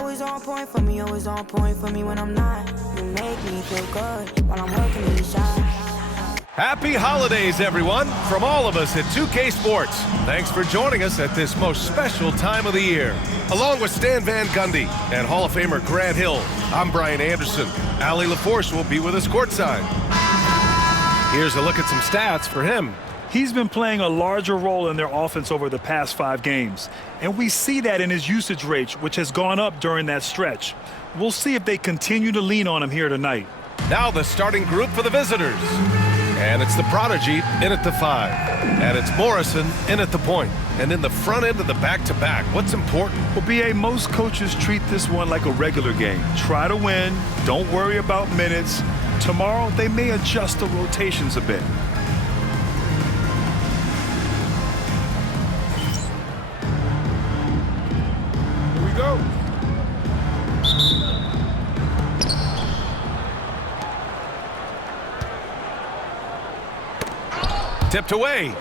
Always on point for me, always on point for me when I'm not. You make me feel good while I'm working these shots. Happy holidays, everyone, from all of us at 2K Sports. Thanks for joining us at this most special time of the year. Along with Stan Van Gundy and Hall of Famer Grant Hill, I'm Brian Anderson. Allie LaForce will be with us courtside. Here's a look at some stats for him. He's been playing a larger role in their offense over the past 5 games, and we see that in his usage rate, which has gone up during that stretch. We'll see if they continue to lean on him here tonight. Now the starting group for the visitors. And it's the Prodigy in at the 5. And it's Morrison in at the point. And in the front end of the back-to-back, what's important? Well, BA, most coaches treat this one like a regular game. Try to win. Don't worry about minutes. Tomorrow, they may adjust the rotations a bit. Here we go. Tipped away.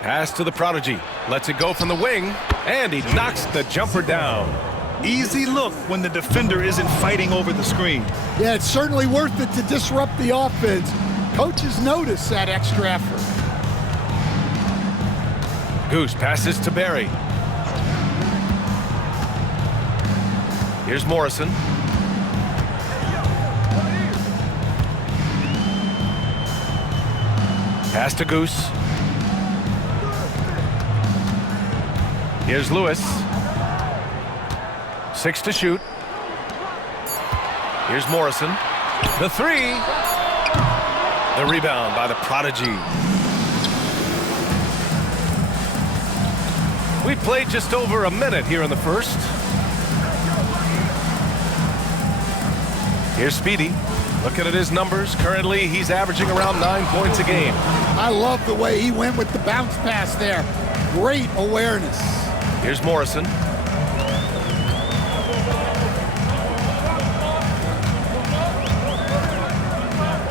Pass to the Prodigy. Lets it go from the wing, and he knocks the jumper down. Easy look when the defender isn't fighting over the screen. Yeah, it's certainly worth it to disrupt the offense. Coaches notice that extra effort. Goose passes to Barry. Here's Morrison. Pass to Goose. Here's Lewis. 6 to shoot. Here's Morrison. The 3. The rebound by the Prodigy. We've played just over a minute here in the first. Here's Speedy. Looking at his numbers, currently he's averaging around 9 points a game. I love the way he went with the bounce pass there. Great awareness. Here's Morrison.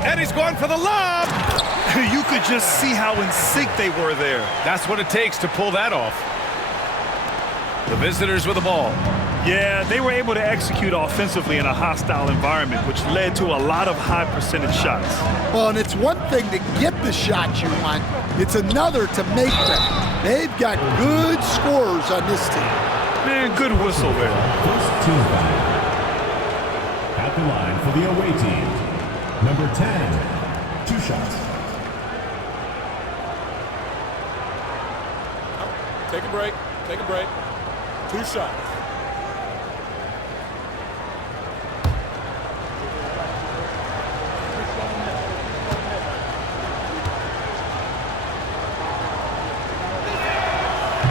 And he's going for the lob. You could just see how in sync they were there. That's what it takes to pull that off. The visitors with the ball. Yeah, they were able to execute offensively in a hostile environment, which led to a lot of high percentage shots. Well, and it's one thing to get the shots you want. It's another to make them. They've got good scorers on this team. Man, good whistle there. First team foul. At the line for the away team. Number 10, 2 shots. Take a break. Take a break. 2 shots.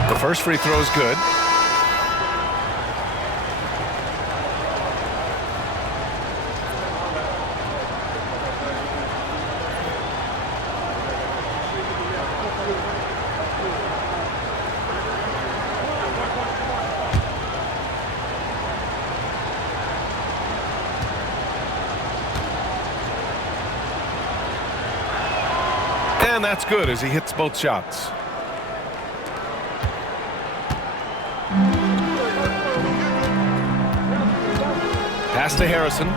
The first free throw is good. And that's good as he hits both shots. Pass to Harrison.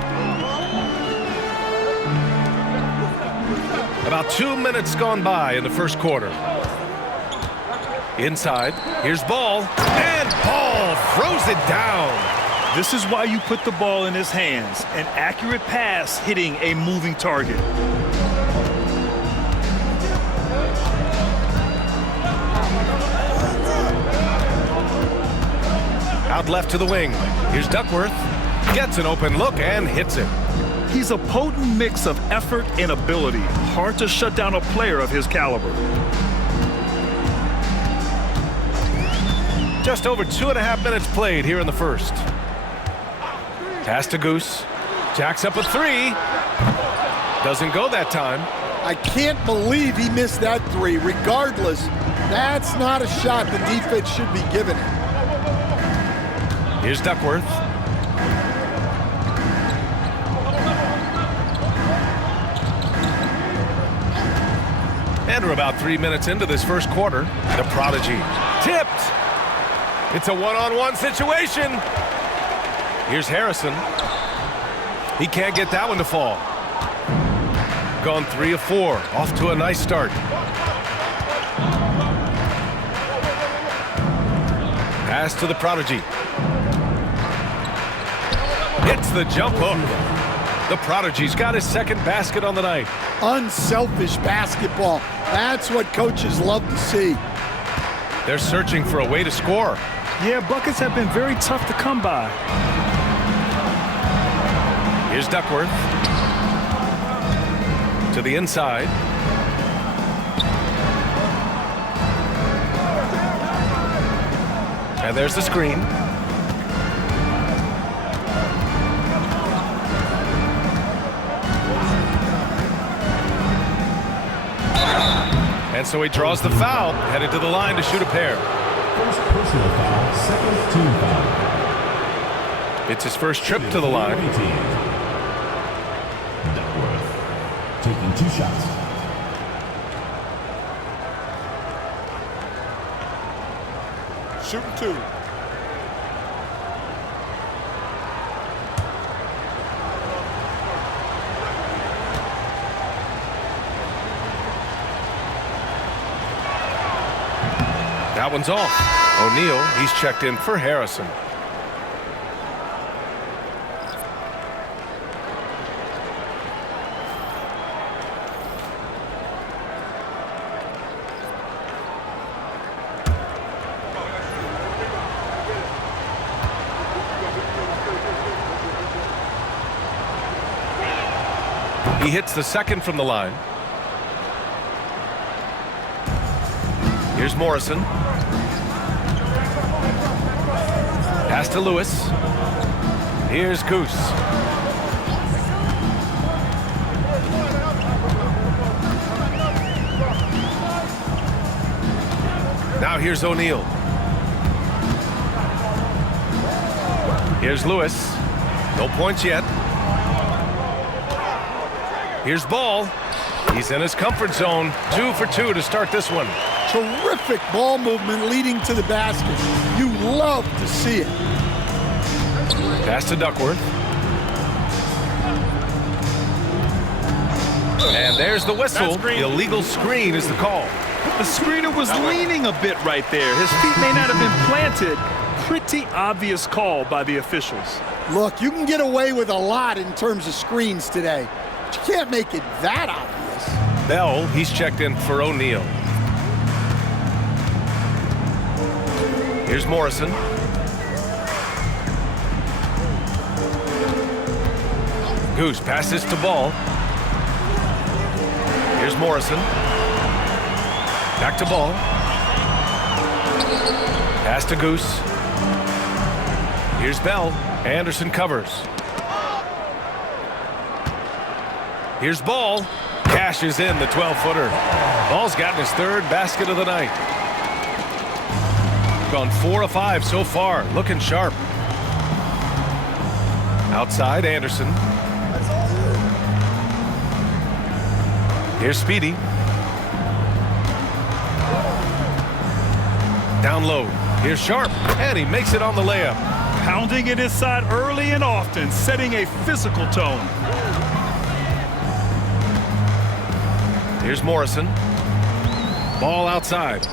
About 2 minutes gone by in the first quarter. Inside, here's Ball, and Ball throws it down. This is why you put the ball in his hands. An accurate pass hitting a moving target. Out left to the wing. Here's Duckworth. Gets an open look and hits it. He's a potent mix of effort and ability. Hard to shut down a player of his caliber. Just over 2.5 minutes played here in the first. Pass to Goose. Jacks up a 3. Doesn't go that time. I can't believe he missed that 3. Regardless, that's not a shot the defense should be giving him. Here's Duckworth. And we're about 3 minutes into this first quarter. The Prodigy tipped. It's a one-on-one situation. Here's Harrison. He can't get that one to fall. Gone 3 of 4. Off to a nice start. Pass to the Prodigy. Hits the jump hook. The Prodigy's got his second basket on the night. Unselfish basketball. That's what coaches love to see. They're searching for a way to score. Yeah, buckets have been very tough to come by. Here's Duckworth. To the inside. And there's the screen. And so he draws the foul, headed to the line to shoot a pair. First personal foul, second team foul. It's his first trip to the line. Duckworth taking 2 shots. Shooting 2. That one's off. O'Neal, he's checked in for Harrison. He hits the second from the line. Here's Morrison. Pass to Lewis. Here's Goose. Now here's O'Neal. Here's Lewis. No points yet. Here's Ball. He's in his comfort zone. 2 for 2 to start this one. Terrific ball movement leading to the basket. You love to see it. Pass to Duckworth. And there's the whistle. The illegal screen is the call. The screener was leaning a bit right there. His feet may not have been planted. Pretty obvious call by the officials. Look, you can get away with a lot in terms of screens today. But you can't make it that obvious. Bell, he's checked in for O'Neal. Here's Morrison. Goose passes to Ball. Here's Morrison. Back to Ball. Pass to Goose. Here's Bell. Anderson covers. Here's Ball. Cashes in the 12-footer. Ball's gotten his third basket of the night. Gone 4 of 5 so far. Looking sharp. Outside, Anderson. Here's Speedy. Down low. Here's Sharp. And he makes it on the layup. Pounding it inside early and often, setting a physical tone. Here's Morrison. Ball outside.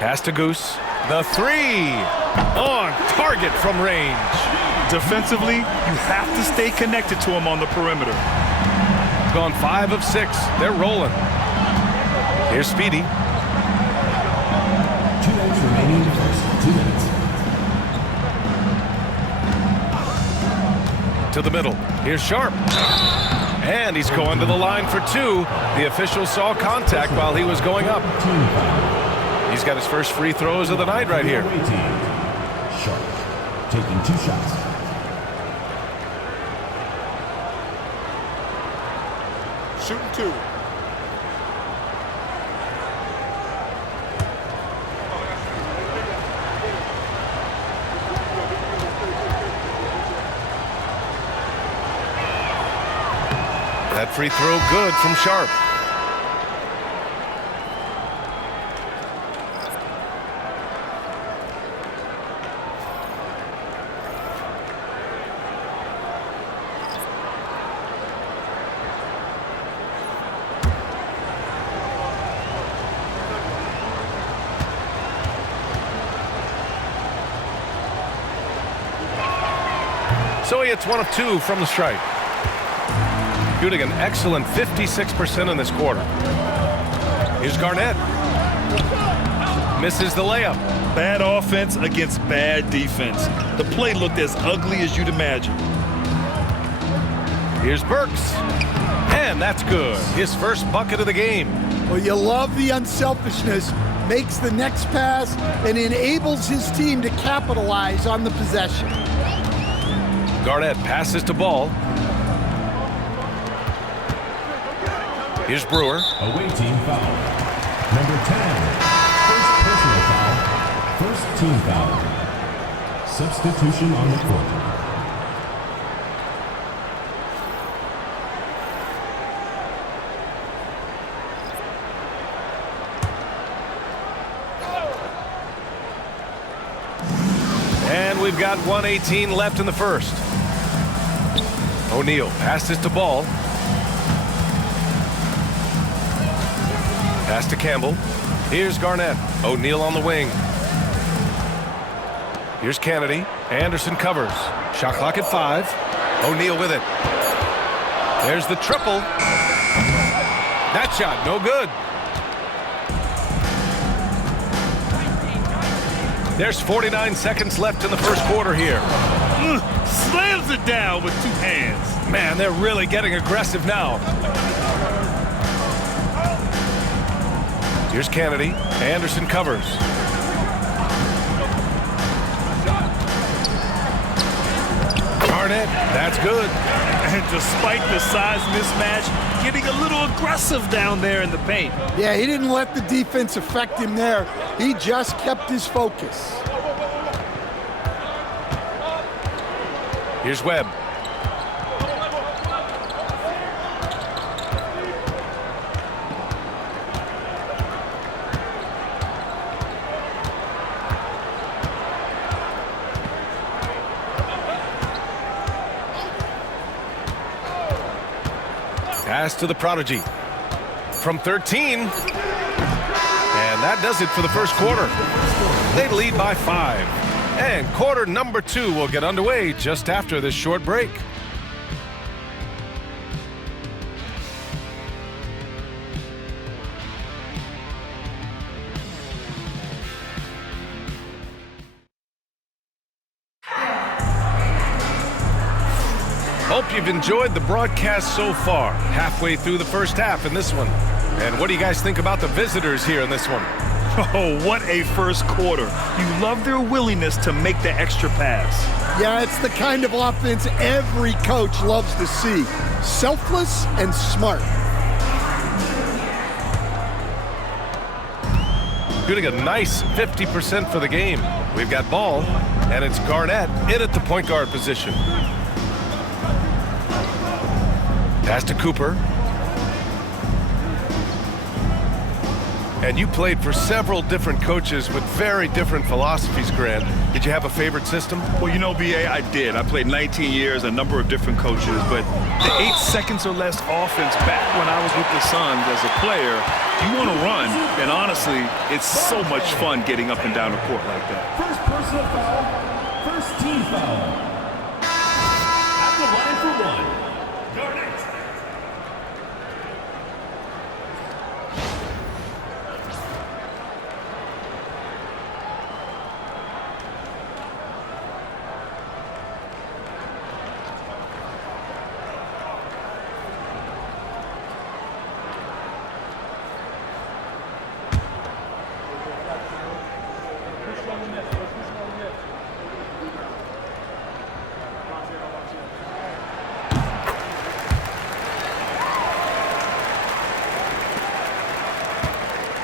Pass to Goose. The 3. On target from range. Defensively, you have to stay connected to him on the perimeter. Gone 5 of 6. They're rolling. Here's Speedy. 2 minutes remaining in the first. 2 minutes. To the middle. Here's Sharp. And he's going to the line for 2. The official saw contact while he was going up. He's got his first free throws of the night right here. Sharp taking 2 shots. Shooting 2. That free throw good from Sharp. So he hits 1 of 2 from the stripe. Shooting an excellent 56% in this quarter. Here's Garnett. Misses the layup. Bad offense against bad defense. The play looked as ugly as you'd imagine. Here's Burks. And that's good. His first bucket of the game. Well, you love the unselfishness. Makes the next pass and enables his team to capitalize on the possession. Garnett passes to Ball. Here's Brewer. Away team foul. Number 10. First personal foul. First team foul. Substitution on the court. And we've got 1:18 left in the first. O'Neal passes to Ball. Pass to Campbell. Here's Garnett. O'Neal on the wing. Here's Kennedy. Anderson covers. Shot clock at 5. O'Neal with it. There's the triple. That shot, no good. There's 49 seconds left in the first quarter here. Slams it down with 2 hands. Man, they're really getting aggressive now. Here's Kennedy. Anderson covers. Garnett, that's good. And despite the size mismatch, getting a little aggressive down there in the paint. Yeah, he didn't let the defense affect him there. He just kept his focus. Here's Webb. Pass to the prodigy. From 13. And that does it for the first quarter. They lead by 5. And quarter number 2 will get underway just after this short break. Hope you've enjoyed the broadcast so far. Halfway through the first half in this one. And what do you guys think about the visitors here in this one? Oh, what a first quarter. You love their willingness to make the extra pass. Yeah, it's the kind of offense every coach loves to see. Selfless and smart. Shooting a nice 50% for the game. We've got Ball, and it's Garnett in at the point guard position. Pass to Cooper. And you played for several different coaches with very different philosophies, Grant. Did you have a favorite system? Well, you know, B.A., I did. I played 19 years, a number of different coaches, but the 8 seconds or less offense back when I was with the Suns as a player, you want to run, and honestly, it's so much fun getting up and down the court like that. First personal foul. First team foul. At the line for 1. Garnett.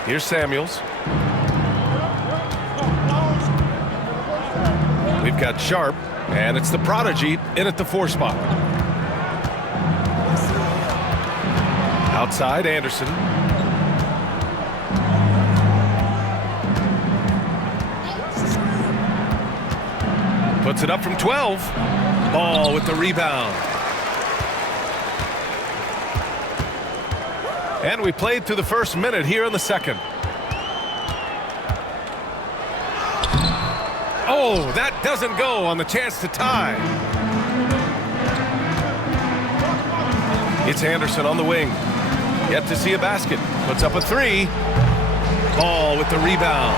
Here's Samuels. We've got Sharp, and it's the prodigy in at the 4 spot. Outside, Anderson. Puts it up from 12. Ball with the rebound. And we played through the first minute here in the second. Oh, that doesn't go on the chance to tie. It's Anderson on the wing. Yet to see a basket. Puts up a three. Ball with the rebound.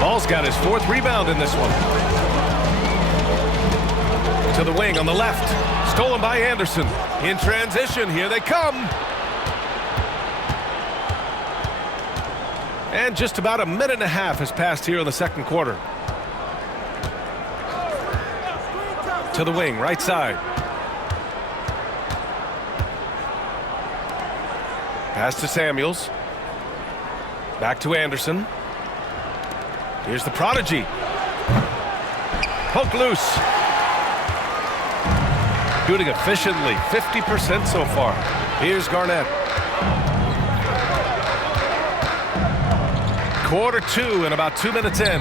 Ball's got his 4th rebound in this one. To the wing on the left. Stolen by Anderson. In transition, here they come. And just about a minute and a half has passed here in the second quarter. To the wing, right side. Pass to Samuels. Back to Anderson. Here's the prodigy. Poke loose. Shooting efficiently, 50% so far. Here's Garnett. Quarter 2 and about 2 minutes in.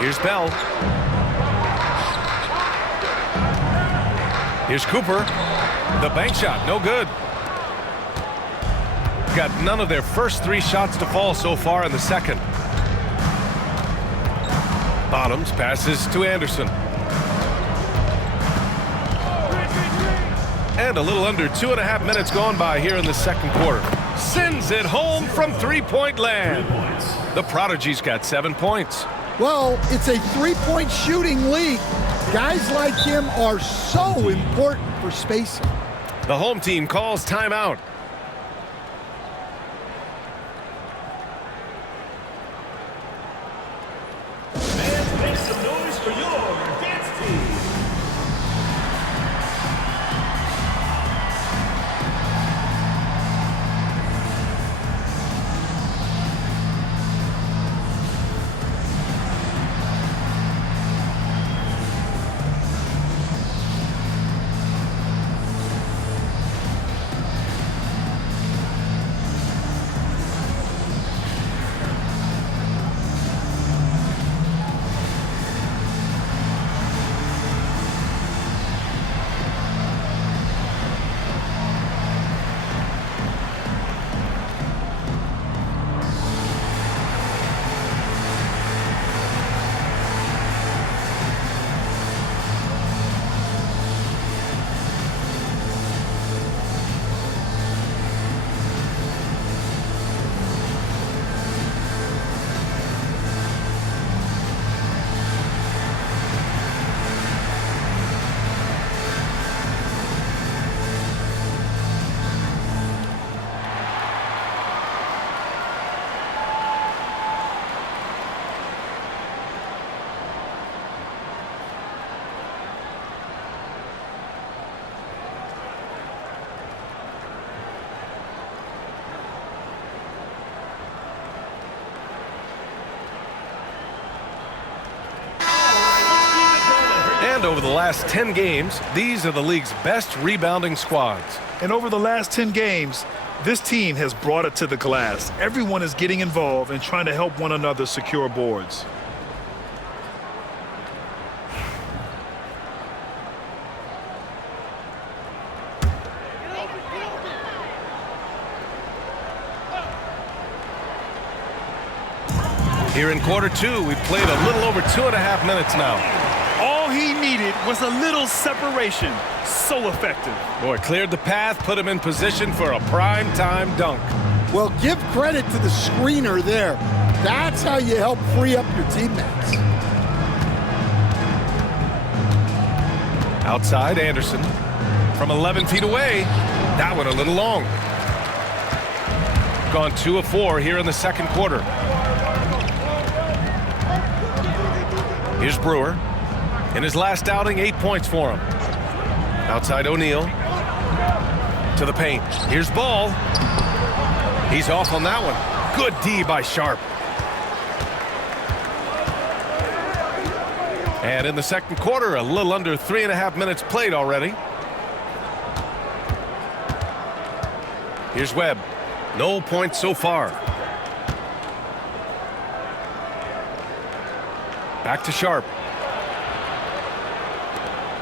Here's Bell. Here's Cooper. The bank shot, no good. Got none of their first 3 shots to fall so far in the second. Bottoms passes to Anderson. And a little under 2.5 minutes gone by here in the second quarter. Sends it home from 3-point land. The Prodigy's got 7 points. Well, it's a 3-point shooting league. Guys like him are so important for spacing. The home team calls timeout. And make some noise for your dance team. And over the last 10 games, these are the league's best rebounding squads. And over the last 10 games, this team has brought it to the glass. Everyone is getting involved and trying to help one another secure boards. Here in quarter 2, we've played a little over 2.5 minutes now. All he needed was a little separation. So effective. Boy, cleared the path, put him in position for a prime-time dunk. Well, give credit to the screener there. That's how you help free up your teammates. Outside, Anderson. From 11 feet away. That one a little long. Gone 2 of 4 here in the second quarter. Here's Brewer. In his last outing, 8 points for him. Outside O'Neal. To the paint. Here's Ball. He's off on that one. Good D by Sharp. And in the second quarter, a little under 3.5 minutes played already. Here's Webb. No points so far. Back to Sharp.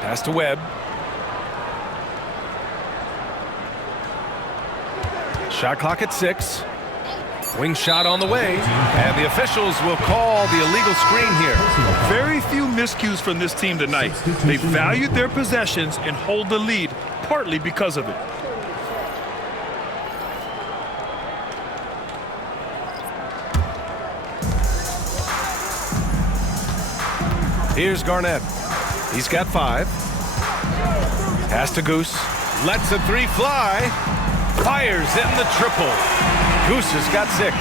Pass to Webb. Shot clock at 6. Wing shot on the way, and the officials will call the illegal screen here. Very few miscues from this team tonight. They valued their possessions and hold the lead, partly because of it. Here's Garnett. He's got 5. Pass to Goose. Lets a 3 fly. Fires in the triple. Goose has got 6.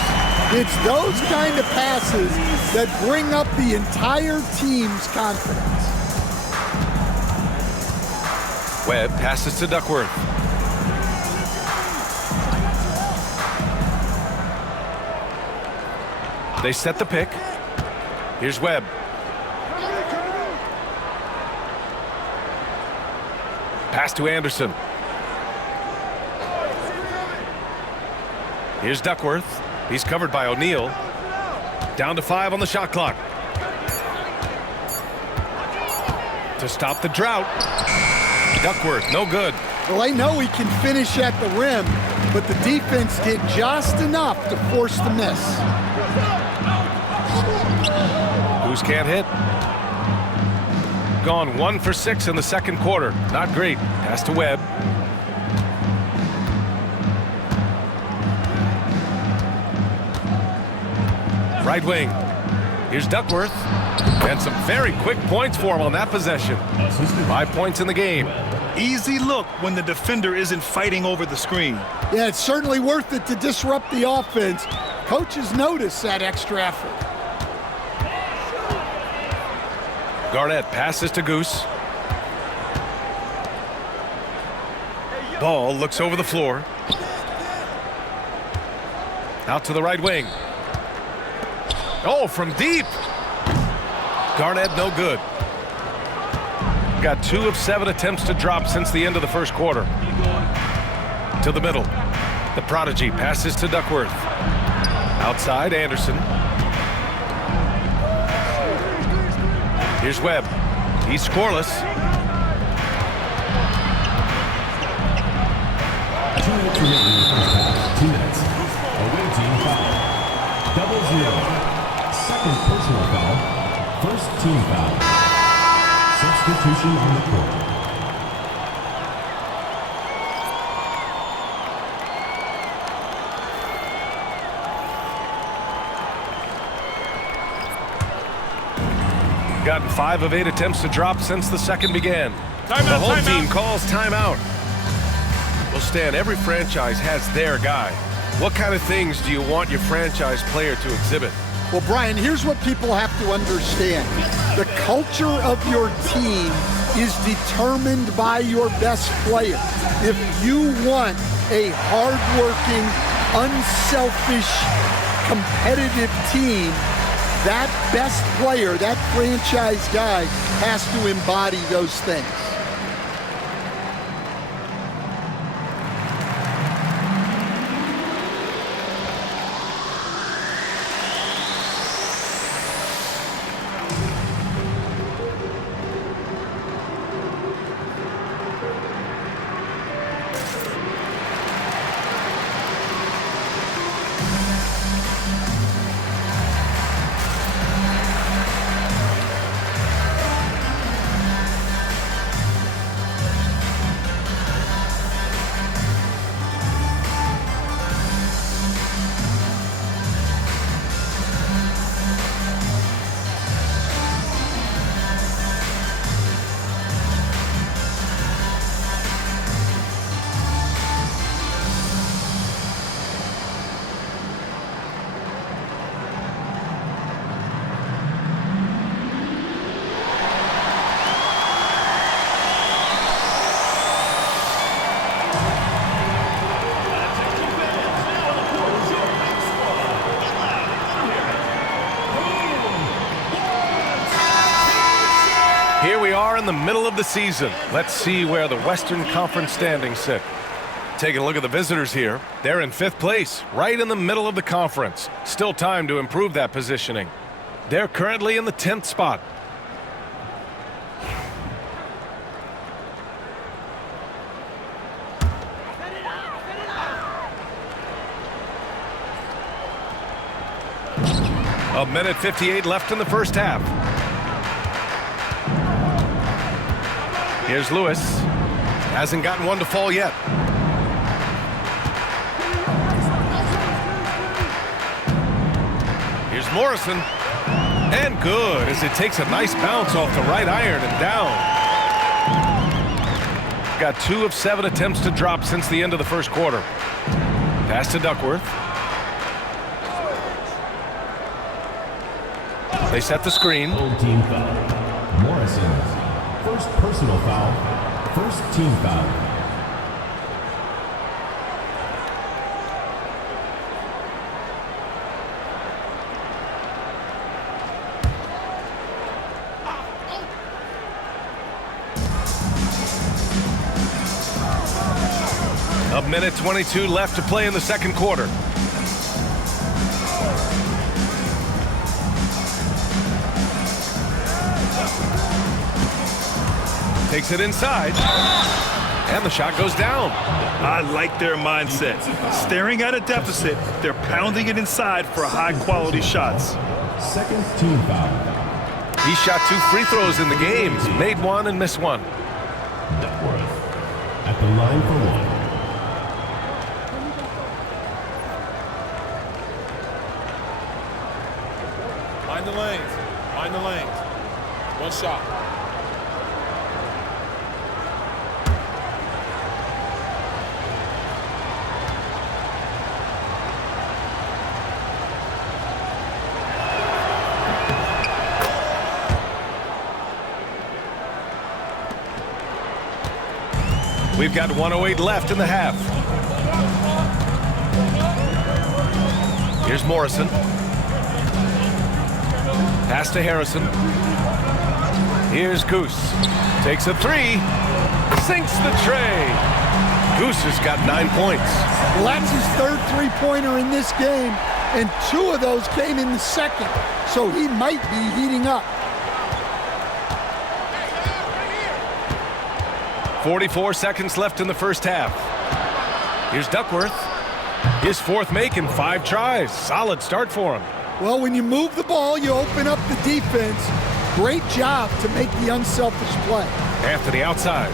It's those kind of passes that bring up the entire team's confidence. Webb passes to Duckworth. They set the pick. Here's Webb. Pass to Anderson. Here's Duckworth. He's covered by O'Neal. Down to 5 on the shot clock. To stop the drought. Duckworth, no good. Well, they know he can finish at the rim, but the defense did just enough to force the miss. Goose can't hit. Gone 1 for 6 in the second quarter. Not great. Pass to Webb. Right wing. Here's Duckworth. And some very quick points for him on that possession. 5 points in the game. Easy look when the defender isn't fighting over the screen. Yeah, it's certainly worth it to disrupt the offense. Coaches notice that extra effort. Garnett passes to Goose. Ball looks over the floor. Out to the right wing. Oh, from deep. Garnett, no good. Got 2 of 7 attempts to drop since the end of the first quarter. To the middle. The prodigy passes to Duckworth. Outside, Anderson. Here's Webb. He's scoreless. 2 minutes remaining in the first half. 2 minutes. Away team foul. 0-0. Second personal foul. First team foul. Substitution on the court. Gotten 5 of 8 attempts to drop since the second began. Timeout, the home timeout. team calls timeout. Well, Stan, every franchise has their guy. What kind of things do you want your franchise player to exhibit? Well, Brian, here's what people have to understand. The culture of your team is determined by your best player. If you want a hardworking, unselfish, competitive team, that best player, that franchise guy, has to embody those things. Here we are in the middle of the season. Let's see where the Western Conference standings sit. Taking a look at the visitors here. They're in 5th place, right in the middle of the conference. Still time to improve that positioning. They're currently in the 10th spot. A minute 58 left in the first half. Here's Lewis. Hasn't gotten one to fall yet. Here's Morrison. And good, as it takes a nice bounce off the right iron and down. Got 2 of 7 attempts to drop since the end of the first quarter. Pass to Duckworth. They set the screen. Old team foul. Morrison. First personal foul. First team foul. A minute 22 left to play in the second quarter. Takes it inside, and the shot goes down. I like their mindset. Staring at a deficit, they're pounding it inside for high-quality shots. Second team foul. He shot 2 free throws in the game. Made 1 and missed 1. Duckworth at the line for 1. Mind the lanes. Mind the lanes. 1 shot. We've got 1:08 left in the half. Here's Morrison. Pass to Harrison. Here's Goose. Takes a 3. Sinks the tray. Goose has got 9 points. Well, that's his 3rd three-pointer in this game, and 2 of those came in the second, so he might be heating up. 44 seconds left in the first half. Here's Duckworth. His 4th make in 5 tries. Solid start for him. Well, when you move the ball, you open up the defense. Great job to make the unselfish play. Anthony outside.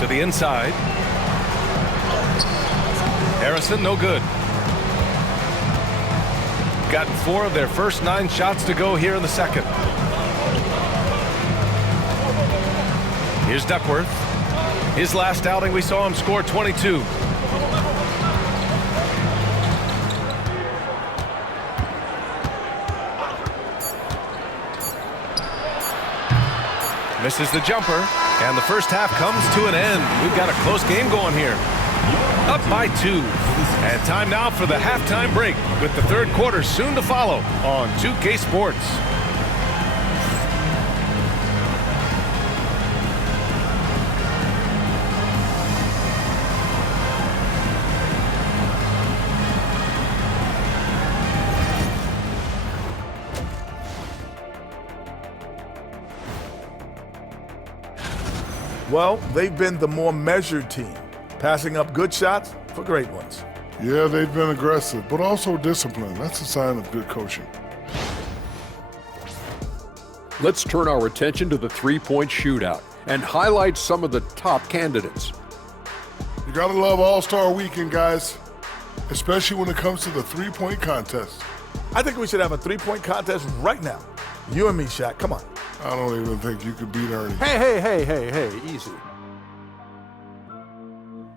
To the inside. Harrison, no good. Gotten 4 of their first 9 shots to go here in the second. Here's Duckworth. His last outing, we saw him score 22. Misses the jumper, and the first half comes to an end. We've got a close game going here. Up by 2. And time now for the halftime break, with the third quarter soon to follow on 2K Sports. Well, they've been the more measured team, passing up good shots for great ones. Yeah, they've been aggressive, but also disciplined. That's a sign of good coaching. Let's turn our attention to the three-point shootout and highlight some of the top candidates. You gotta love All-Star Weekend, guys, especially when it comes to the three-point contest. I think we should have a 3-point contest right now. You and me, Shaq, come on. I don't even think you could beat Ernie. Hey, easy.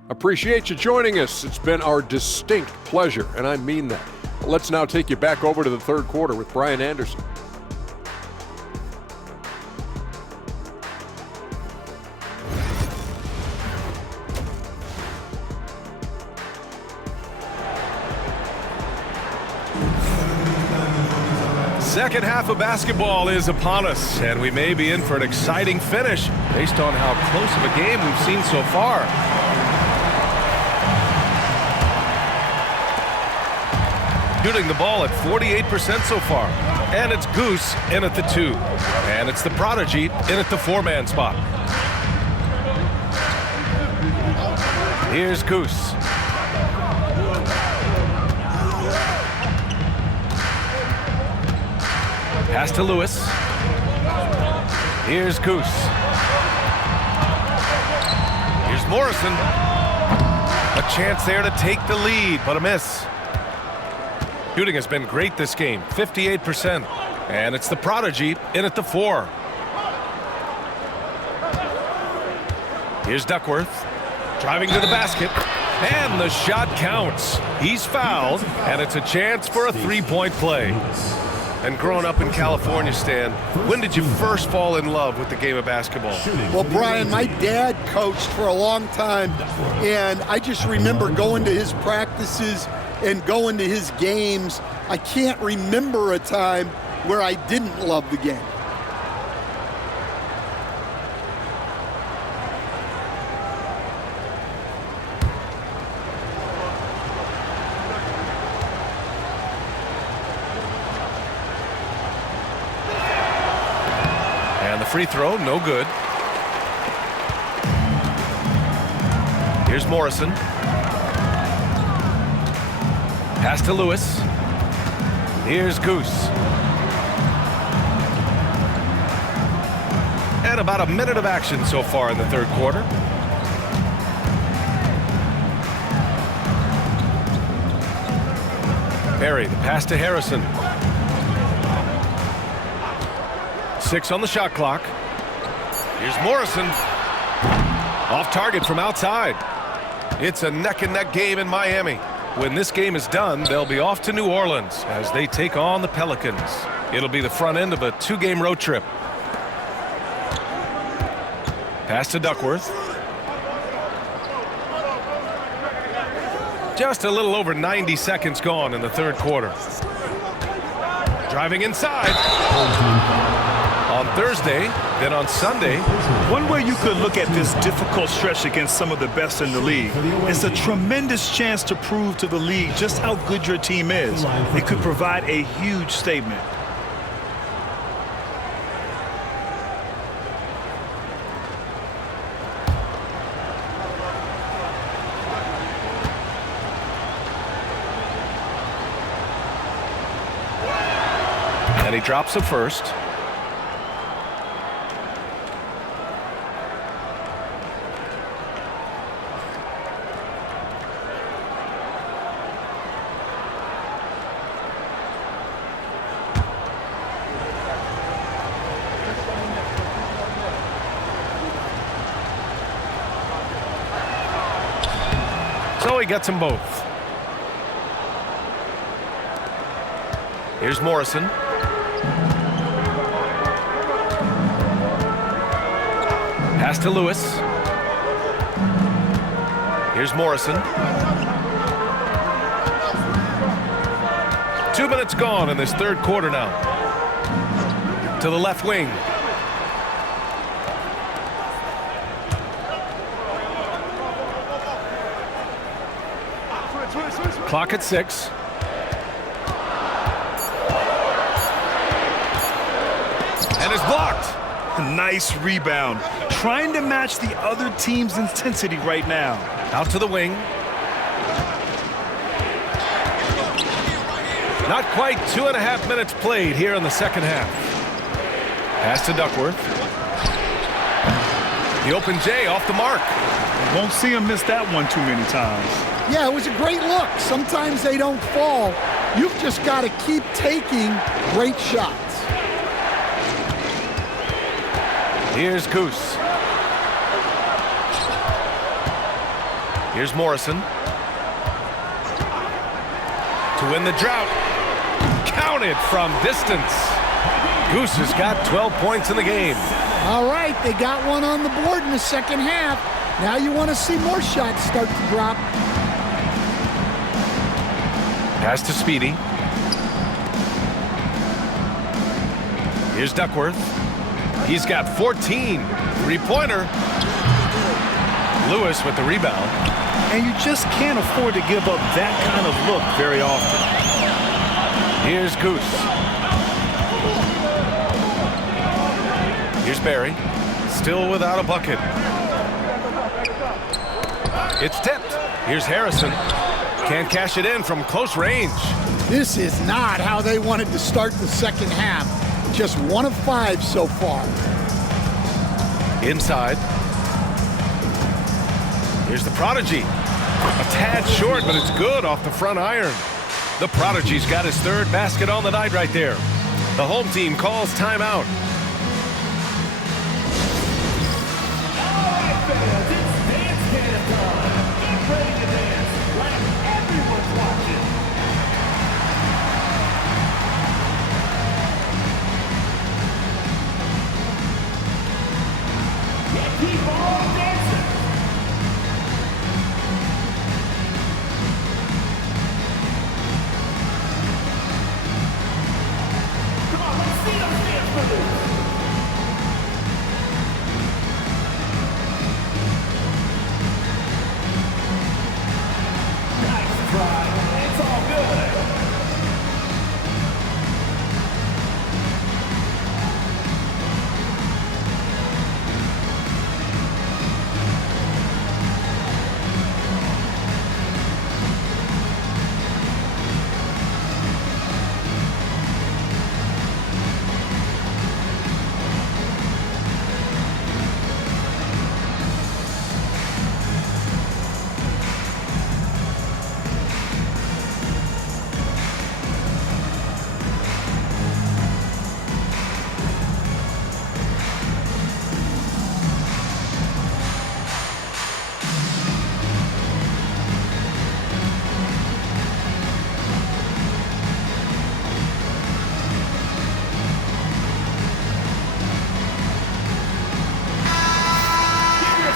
Appreciate you joining us. It's been our distinct pleasure, and I mean that. Let's now take you back over to the third quarter with Brian Anderson. second half of basketball is upon us, and we may be in for an exciting finish based on how close of a game we've seen so far. Shooting the ball at 48% so far. And it's Goose in at the 2. And it's the Prodigy in at the 4-man spot. Here's Goose. Pass to Lewis. Here's Goose. Here's Morrison. A chance there to take the lead, but a miss. Shooting has been great this game, 58%. And it's the Prodigy in at the 4. Here's Duckworth. Driving to the basket. And the shot counts. He's fouled, and it's a chance for a three-point play. And growing up in California, Stan, when did you first fall in love with the game of basketball? Well, Brian, my dad coached for a long time, and I just remember going to his practices and going to his games. I can't remember a time where I didn't love the game. And the free throw, no good. Here's Morrison. Pass to Lewis. Here's Goose. And about a minute of action so far in the third quarter. Perry, the pass to Harrison. 6 on the shot clock. Here's Morrison. Off target from outside. It's a neck-and-neck game in Miami. When this game is done, they'll be off to New Orleans as they take on the Pelicans. It'll be the front end of a 2-game road trip. Pass to Duckworth. Just a little over 90 seconds gone in the third quarter. Driving inside. On Thursday, then on Sunday. One way you could look at this difficult stretch against some of the best in the league is a tremendous chance to prove to the league just how good your team is. It could provide a huge statement. And he drops a first. So he gets them both. Here's Morrison. Pass to Lewis. Here's Morrison. 2 minutes gone in this third quarter now. To the left wing. Clock at 6. And is blocked. Nice rebound. Trying to match the other team's intensity right now. Out to the wing. Not quite 2.5 minutes played here in the second half. Pass to Duckworth. The open J off the mark. Won't see him miss that one too many times. Yeah, it was a great look. Sometimes they don't fall. You've just got to keep taking great shots. Here's Goose. Here's Morrison. To win the drought. Counted from distance. Goose has got 12 points in the game. All right, they got one on the board in the second half. Now you want to see more shots start to drop. Pass to Speedy. Here's Duckworth. He's got 14. Three-pointer. Lewis with the rebound. And you just can't afford to give up that kind of look very often. Here's Goose. Here's Barry. Still without a bucket. It's tipped. Here's Harrison. Can't cash it in from close range. This is not how they wanted to start the second half. Just 1 of 5 so far. Inside. Here's the Prodigy. A tad short, but it's good off the front iron. The Prodigy's got his 3rd basket on the night right there. The home team calls timeout.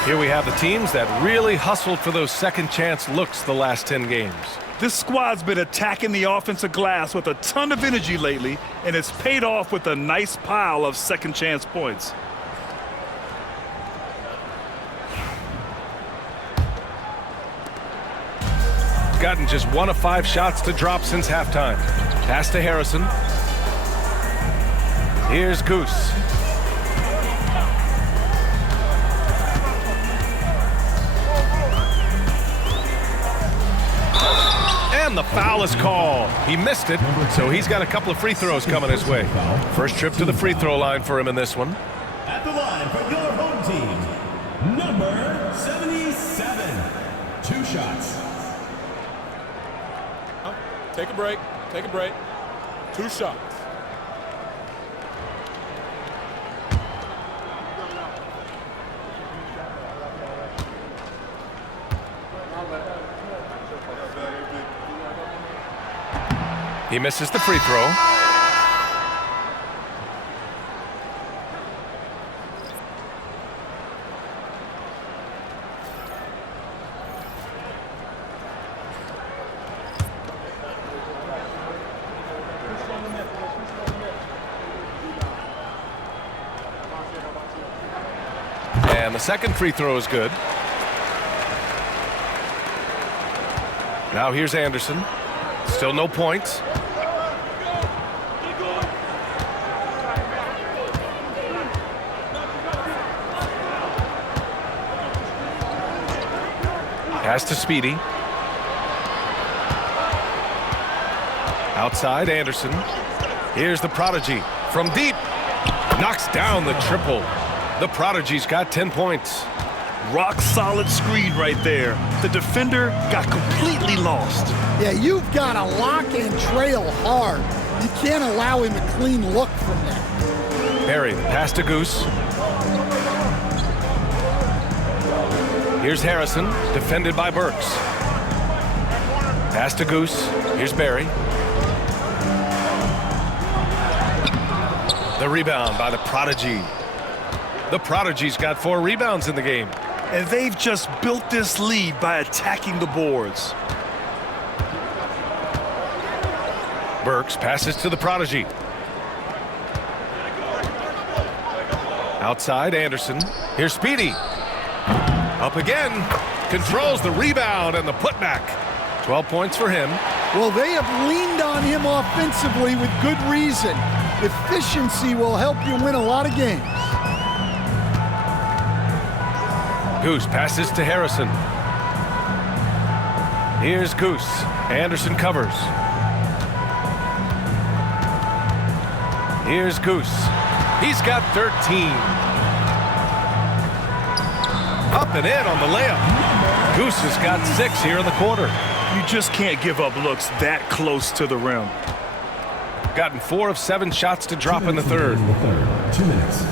Here we have the teams that really hustled for those second chance looks the last 10 games. This squad's been attacking the offensive glass with a ton of energy lately, and it's paid off with a nice pile of second chance points. Gotten just 1 of 5 shots to drop since halftime. Pass to Harrison. Here's Goose. And the foul is called. He missed it, so he's got a couple of free throws coming his way. First trip to the free throw line for him in this one. At the line for your home team, number 77. 2 shots. Take a break. Take a break. 2 shots. He misses the free throw. And the second free throw is good. Now here's Anderson. Still no points. Pass to Speedy. Outside, Anderson. Here's the Prodigy from deep. Knocks down the triple. The Prodigy's got 10 points. Rock solid screen right there. The defender got completely lost. Yeah, you've got to lock and trail hard. You can't allow him a clean look from that. Barry, pass to Goose. Here's Harrison, defended by Burks. Pass to Goose. Here's Barry. The rebound by the Prodigy. The Prodigy's got 4 rebounds in the game. And they've just built this lead by attacking the boards. Burks passes to the Prodigy. Outside, Anderson. Here's Speedy. Up again. Controls the rebound and the putback. 12 points for him. Well, they have leaned on him offensively with good reason. Efficiency will help you win a lot of games. Goose passes to Harrison. Here's Goose. Anderson covers. Here's Goose. He's got 13. Up and in on the layup. Goose has got 6 here in the quarter. You just can't give up looks that close to the rim. Gotten 4 of 7 shots to drop in the third. 2 minutes.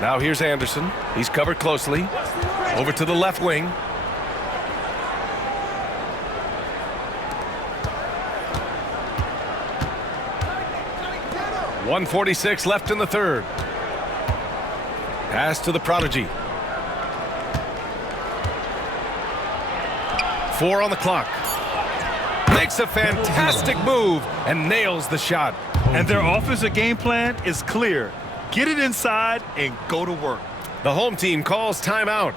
Now here's Anderson. He's covered closely. Over to the left wing. .146 left in the third. Pass to the prodigy. 4 on the clock. Makes a fantastic move and nails the shot. And their offensive game plan is clear. Get it inside and go to work. The home team calls timeout.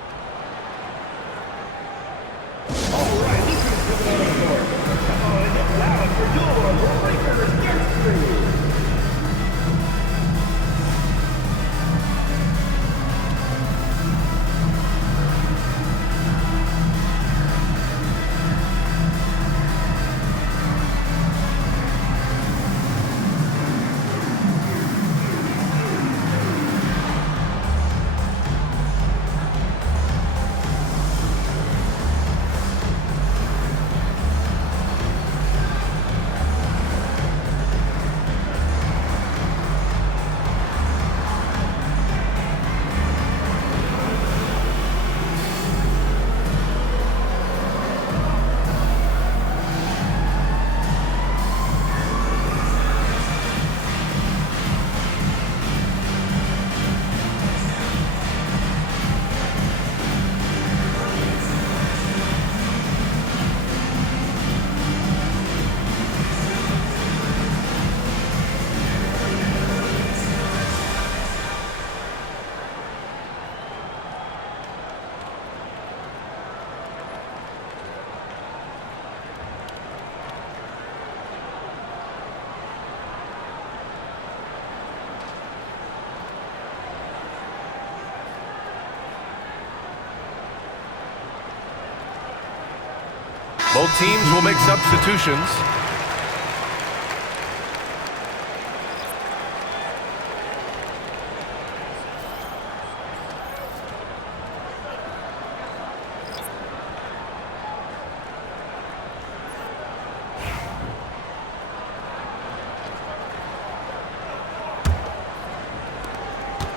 Both teams will make substitutions.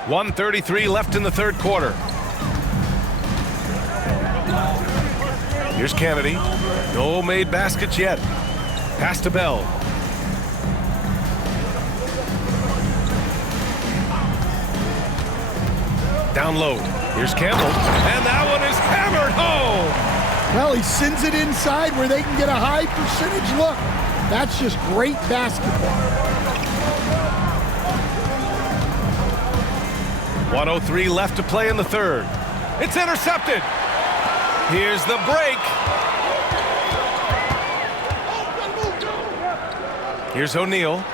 .133 left in the third quarter. Here's Kennedy. No made baskets yet. Pass to Bell. Down low. Here's Campbell. And that one is hammered home. Well, he sends it inside where they can get a high percentage look. That's just great basketball. 1:03 left to play in the third. It's intercepted. Here's the break. Here's O'Neal.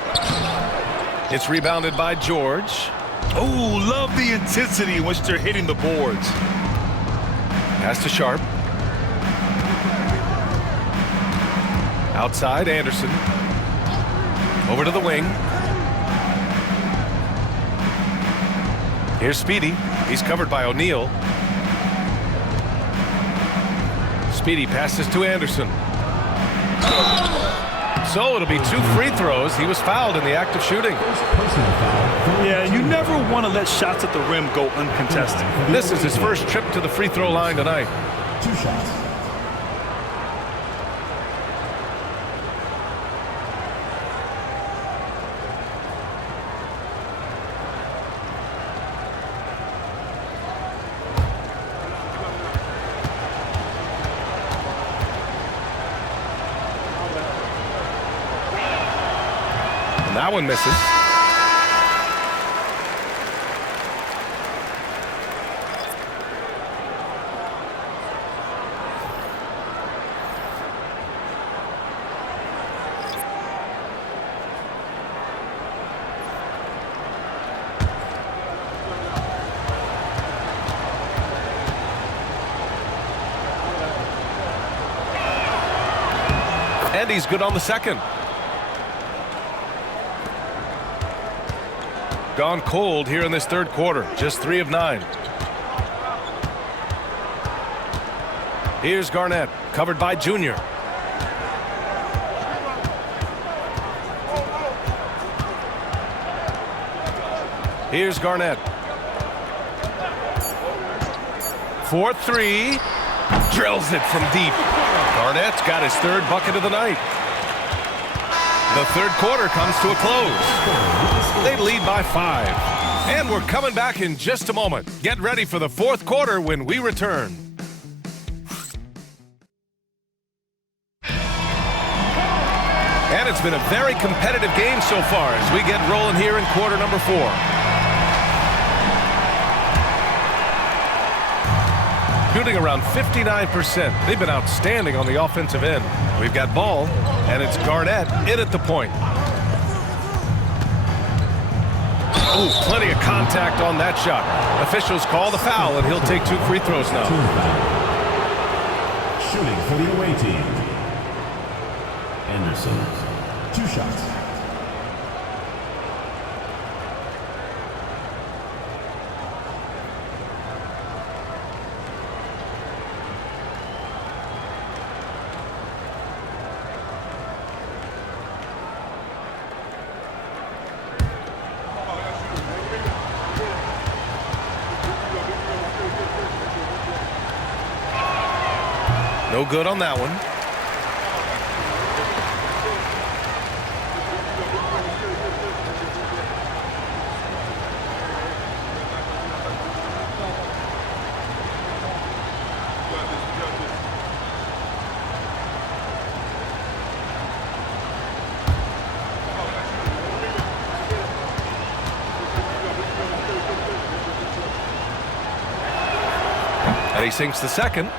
It's rebounded by George. Oh, love the intensity in which they're hitting the boards. Pass to Sharp. Outside, Anderson. Over to the wing. Here's Speedy. He's covered by O'Neal. Speedy passes to Anderson. So it'll be 2 free throws. He was fouled in the act of shooting. Yeah, you never want to let shots at the rim go uncontested. This is his first trip to the free throw line tonight. 2 shots. That one misses. And he's good on the second. Gone cold here in this third quarter. Just 3 of 9. Here's Garnett, covered by Junior. Here's Garnett. 4-3. Drills it from deep. Garnett's got his third bucket of the night. The third quarter comes to a close. They lead by 5. And we're coming back in just a moment. Get ready for the fourth quarter when we return. And it's been a very competitive game so far as we get rolling here in quarter number 4. Shooting around 59%. They've been outstanding on the offensive end. We've got ball, and it's Garnett in at the point. Ooh, plenty of contact on that shot. Officials call the foul, and he'll take 2 free throws now. Shooting for the away team. Anderson, 2 shots. No good on that one. And he sinks the second.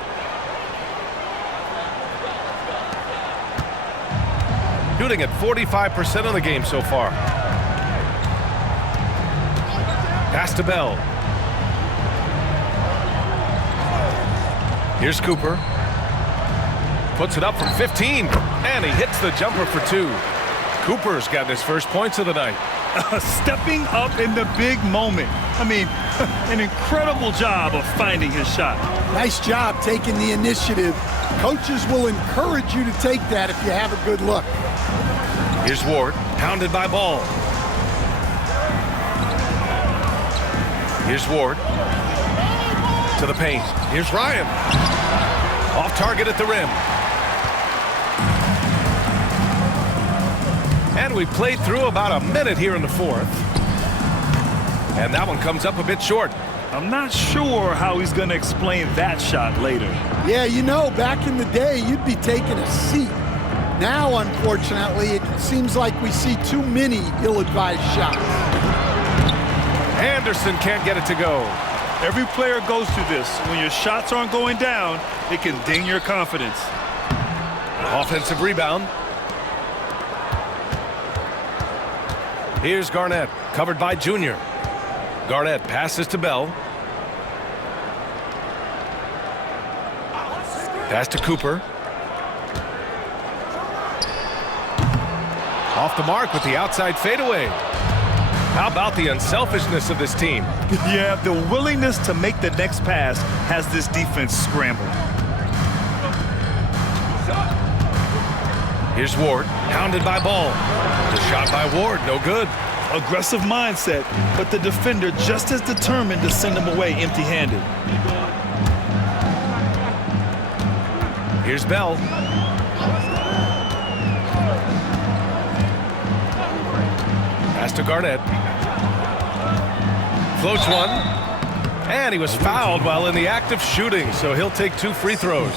Shooting at 45% of the game so far. Pass to Bell. Here's Cooper. Puts it up from 15. And he hits the jumper for 2. Cooper's got his first points of the night. Stepping up in the big moment. I mean, an incredible job of finding his shot. Nice job taking the initiative. Coaches will encourage you to take that if you have a good look. Here's Ward, pounded by Ball. Here's Ward. To the paint. Here's Ryan. Off target at the rim. And we played through about a minute here in the fourth. And that one comes up a bit short. I'm not sure how he's going to explain that shot later. Yeah, you know, back in the day, you'd be taking a seat. Now, unfortunately, it seems like we see too many ill-advised shots. Anderson can't get it to go. Every player goes through this. When your shots aren't going down, it can ding your confidence. Offensive rebound. Here's Garnett, covered by Junior. Garnett passes to Bell. Pass to Cooper. Off the mark with the outside fadeaway. How about the unselfishness of this team? Yeah, the willingness to make the next pass has this defense scrambled. Here's Ward, pounded by Ball. The shot by Ward, no good. Aggressive mindset, but the defender just as determined to send him away empty-handed. Here's Bell. Pass to Garnett. Floats one. And he was fouled while in the act of shooting, so he'll take 2 free throws.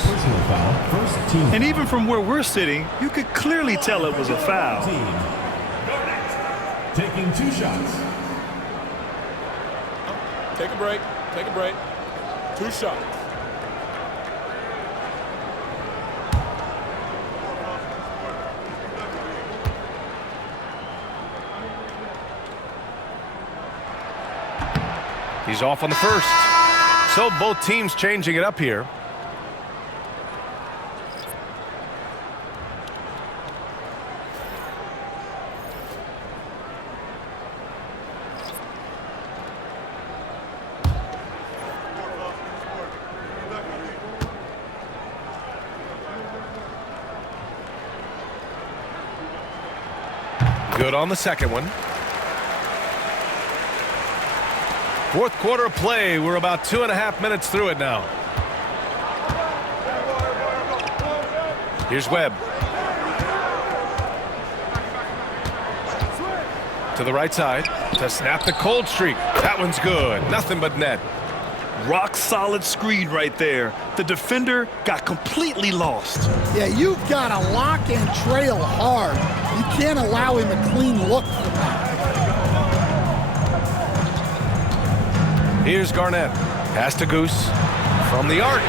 And even from where we're sitting, you could clearly tell it was a foul. Taking 2 shots. Take a break. Take a break. 2 shots. He's off on the first. So both teams changing it up here. Good on the second one. Fourth quarter of play. We're about 2.5 minutes through it now. Here's Webb. To the right side to snap the cold streak. That one's good. Nothing but net. Rock solid screen right there. The defender got completely lost. Yeah, you've got to lock and trail hard. You can't allow him a clean look from that. Here's Garnett. Pass to Goose. From the arc.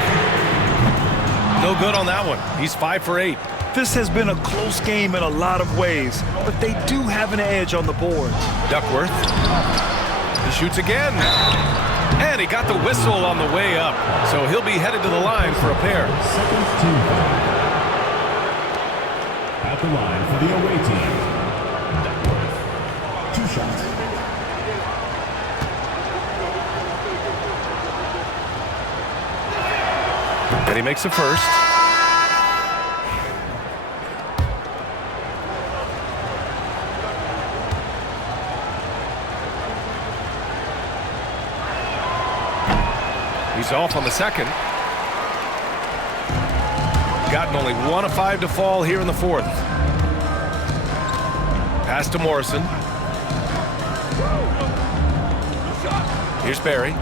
No good on that one. He's 5 for 8. This has been a close game in a lot of ways, but they do have an edge on the board. Duckworth. He shoots again. And he got the whistle on the way up. So he'll be headed to the line for a pair. Second team foul. At the line for the away team. Duckworth. 2 shots. And he makes the first. He's off on the second. Gotten only 1 of 5 to fall here in the fourth. Pass to Morrison. Here's Barry.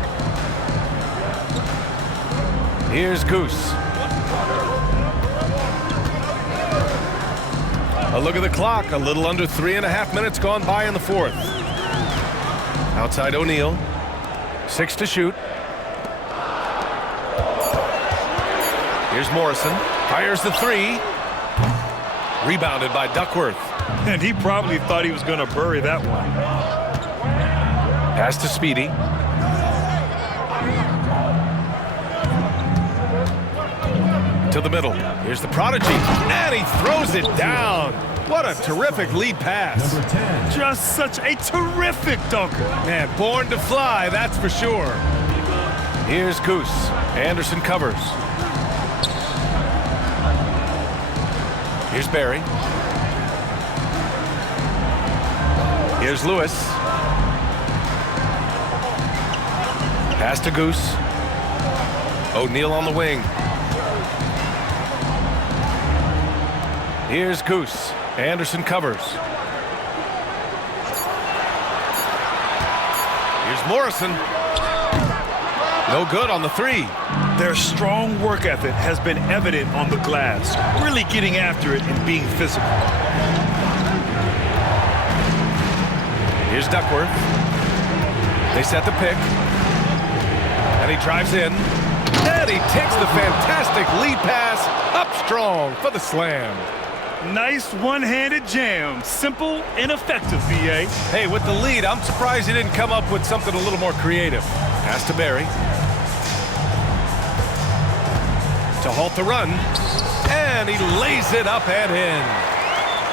Here's Goose. A look at the clock. A little under 3.5 minutes gone by in the fourth. Outside O'Neal. 6 to shoot. Here's Morrison. Fires the 3. Rebounded by Duckworth. And he probably thought he was going to bury that one. Pass to Speedy. To the middle. Here's the prodigy. And he throws it down. What a terrific lead pass. Number 10. Just such a terrific dunker. Man, born to fly, that's for sure. Here's Goose. Anderson covers. Here's Barry. Here's Lewis. Pass to Goose. O'Neal on the wing. Here's Goose. Anderson covers. Here's Morrison. No good on the 3. Their strong work ethic has been evident on the glass, really getting after it and being physical. Here's Duckworth. They set the pick. And he drives in. And he takes the fantastic lead pass up strong for the slam. Nice one-handed jam. Simple and effective, B.A. Hey, with the lead, I'm surprised he didn't come up with something a little more creative. Pass to Barry. To halt the run. And he lays it up and in.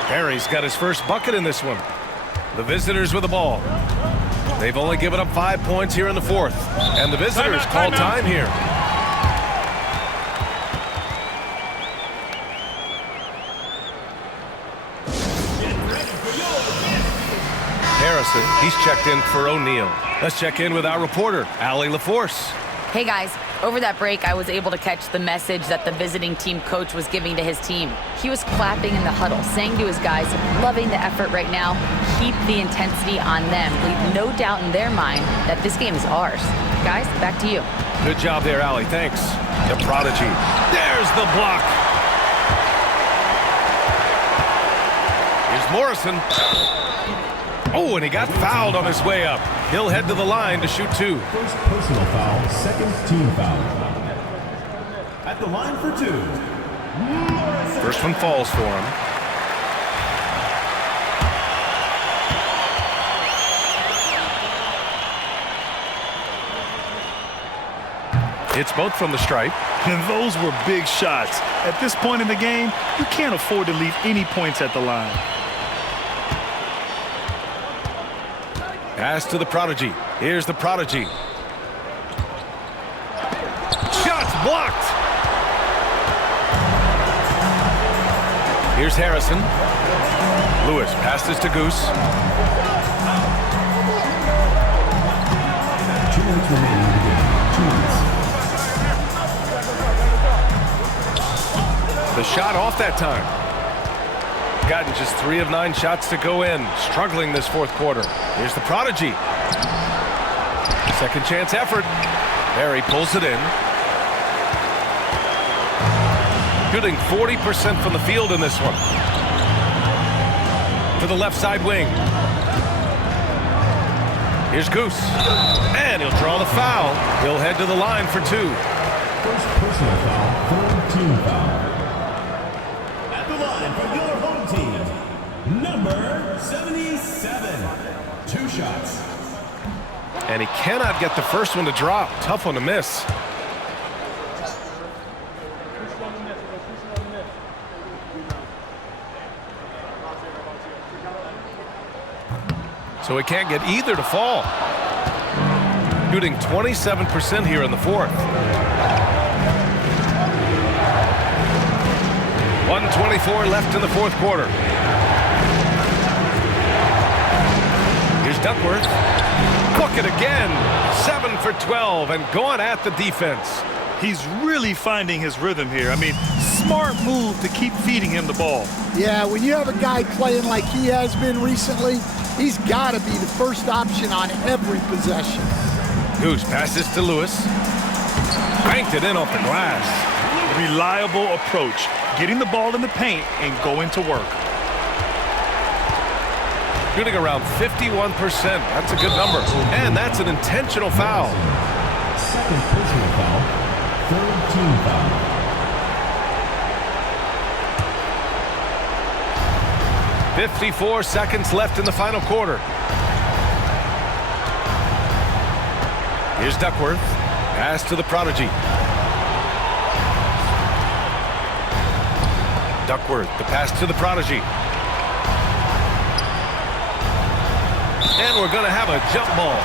Barry's got his first bucket in this one. The visitors with the ball. They've only given up 5 points here in the fourth. And the visitors call time here. Harrison, he's checked in for O'Neal. Let's check in with our reporter, Allie LaForce. Hey guys, over that break, I was able to catch the message that the visiting team coach was giving to his team. He was clapping in the huddle, saying to his guys, loving the effort right now, keep the intensity on them. Leave no doubt in their mind that this game is ours. Guys, back to you. Good job there, Allie. Thanks. The prodigy. There's the block. Here's Morrison. Oh, and he got fouled on his way up. He'll head to the line to shoot 2. First personal foul, second team foul. At the line for 2. First one falls for him. It's both from the stripe. And those were big shots. At this point in the game, you can't afford to leave any points at the line. Pass to the prodigy. Here's the prodigy. Shots blocked. Here's Harrison. Lewis Passes to Goose. 2 minutes remaining in the game. 2 minutes. The shot off that time. Gotten just 3 of 9 shots to go in. Struggling this fourth quarter. Here's the prodigy. Second chance effort. There he pulls it in. Shooting 40% from the field in this one. To the left side wing. Here's Goose. And he'll draw the foul. He'll head to the line for 2. First personal foul, third team foul. At the line for your home team, number 77. 2 shots. And he cannot get the first one to drop. Tough one to miss. So he can't get either to fall. Shooting 27% here in the fourth. 1:24 left in the fourth quarter. Here's Duckworth. Cook it again. 7 for 12 and going at the defense. He's really finding his rhythm here. I mean, smart move to keep feeding him the ball. Yeah, when you have a guy playing like he has been recently, he's got to be the first option on every possession. Goose passes to Lewis. Banked it in off the glass. Reliable approach. Getting the ball in the paint and going to work. Shooting around 51%. That's a good number. And that's an intentional foul. Second personal foul, third team foul. 54 seconds left in the final quarter. Here's Duckworth. Pass to the prodigy. Duckworth, the pass to the prodigy. And we're going to have a jump ball.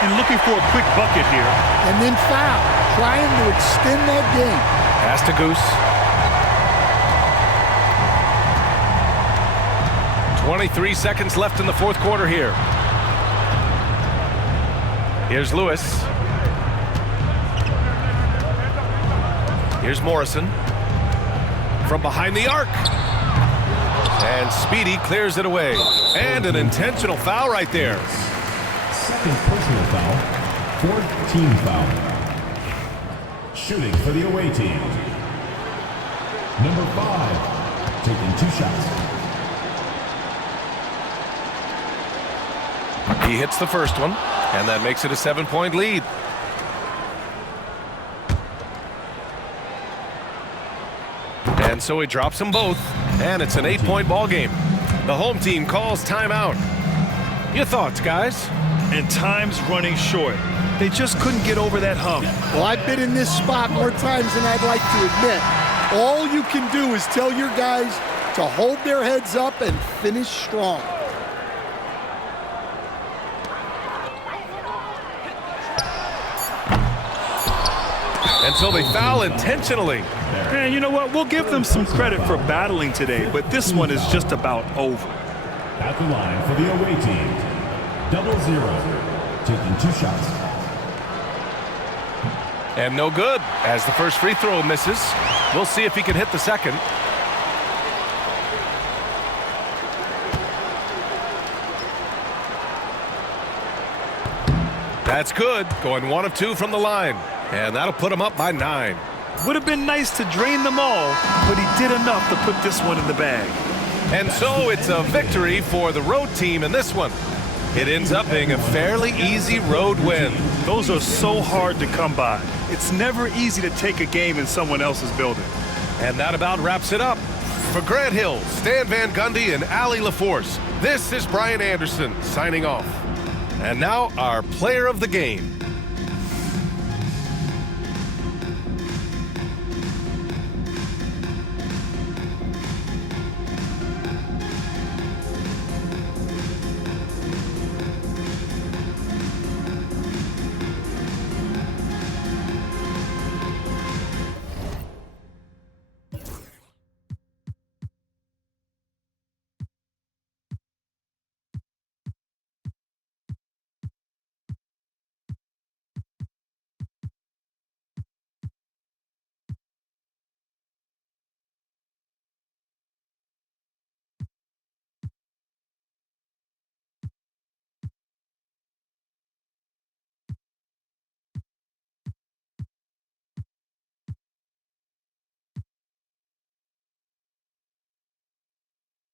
And looking for a quick bucket here. And then foul, trying to extend that game. Pass to Goose. 23 seconds left in the fourth quarter here. Here's Lewis. Here's Morrison. From behind the arc. And Speedy clears it away. And an intentional foul right there. Second personal foul, fourth team foul. Shooting for the away team. Number 5, taking 2 shots. He hits the first one, and that makes it a 7-point lead. And so he drops them both, and it's an 8-point ball game. The home team calls timeout. Your thoughts, guys? And time's running short. They just couldn't get over that hump. Well, I've been in this spot more times than I'd like to admit. All you can do is tell your guys to hold their heads up and finish strong. And so they foul intentionally. And you know what? We'll give them some credit for battling today, but this one is just about over. At the line for the away team, 0-0, taking 2 shots. And no good, as the first free throw misses. We'll see if he can hit the second. That's good, going 1 of 2 from the line. And that'll put him up by 9. Would have been nice to drain them all, but he did enough to put this one in the bag. And so it's a victory for the road team in this one. It ends up being a fairly easy road win. Those are so hard to come by. It's never easy to take a game in someone else's building. And that about wraps it up. For Grant Hill, Stan Van Gundy, and Allie LaForce, this is Brian Anderson signing off. And now our player of the game.